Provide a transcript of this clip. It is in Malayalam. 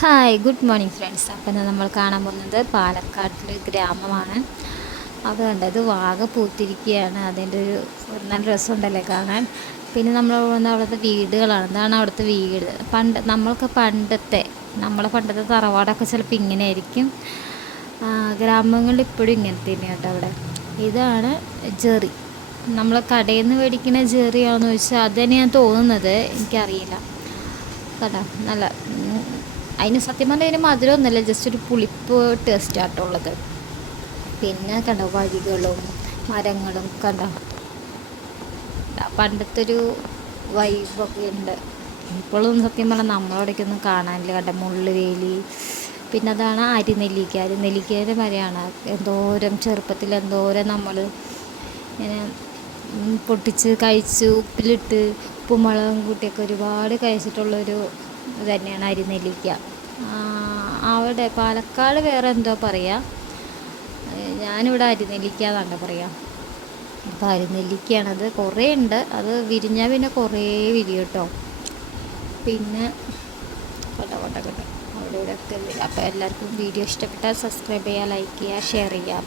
Hi good morning friends. അപ്പം നമ്മൾ കാണാൻ പോകുന്നത് പാലക്കാട്ടിലെ ഗ്രാമമാണ്. അത് കണ്ടത് വാഗ പൂത്തിരിക്കുകയാണ്. അതിൻ്റെ ഒരു നല്ല രസമുണ്ടല്ലേ കാണാൻ. പിന്നെ നമ്മൾ പോകുന്ന അവിടുത്തെ വീടുകളാണ്. ഇതാണ് അവിടുത്തെ വീട്. നമ്മളെ പണ്ടത്തെ തറവാടൊക്കെ ചിലപ്പോൾ ഇങ്ങനെ ആയിരിക്കും. ഗ്രാമങ്ങളിൽ ഇപ്പോഴും ഇങ്ങനെ തന്നെയാണ് കേട്ടോ. അവിടെ ഇതാണ് ജെറി. നമ്മൾ കടയിൽ നിന്ന് മേടിക്കുന്ന ജെറിയാണെന്ന് ചോദിച്ചാൽ അത് തന്നെയാണ് തോന്നുന്നത്, എനിക്കറിയില്ല കേട്ടോ. നല്ല അതിന് സത്യം പറഞ്ഞാൽ അതിന് മധുരമൊന്നുമില്ല, ജസ്റ്റ് ഒരു പുളിപ്പ് ടേസ്റ്റായിട്ടുള്ളത്. പിന്നെ കണ്ടോ വഴികളും മരങ്ങളും കണ്ടോ, പണ്ടത്തെ ഒരു വൈബൊക്കെ ഉണ്ട്. ഇപ്പോഴും സത്യം പറഞ്ഞാൽ നമ്മളവിടേക്കൊന്നും കാണാനില്ല. കണ്ട മുള്ളുവേലി. പിന്നെ അതാണ് അരിനെല്ലിക്കേൻ്റെ മരമാണ്. എന്തോരം ചെറുപ്പത്തിൽ നമ്മൾ ഇങ്ങനെ പൊട്ടിച്ച് കഴിച്ച് ഉപ്പിലിട്ട് ഉപ്പുമുളകും കൂട്ടിയൊക്കെ ഒരുപാട് കഴിച്ചിട്ടുള്ളൊരു തന്നെയാണ് അരിനെല്ലിക്ക. അവിടെ പാലക്കാട് വേറെ എന്തോ പറയുക, ഞാനിവിടെ അരിനെല്ലിക്ക എന്നാണ് പറയുക. അപ്പോൾ അരിനെല്ലിക്കയാണത്. കുറേ ഉണ്ട്, അത് വിരിഞ്ഞാൽ പിന്നെ കുറേ വിരിയും കേട്ടോ. പിന്നെ അവിടെ ഇവിടെയൊക്കെ. അപ്പോൾ എല്ലാവർക്കും വീഡിയോ ഇഷ്ടപ്പെട്ടാൽ സബ്സ്ക്രൈബ് ചെയ്യുക, ലൈക്ക് ചെയ്യുക, ഷെയർ ചെയ്യുക.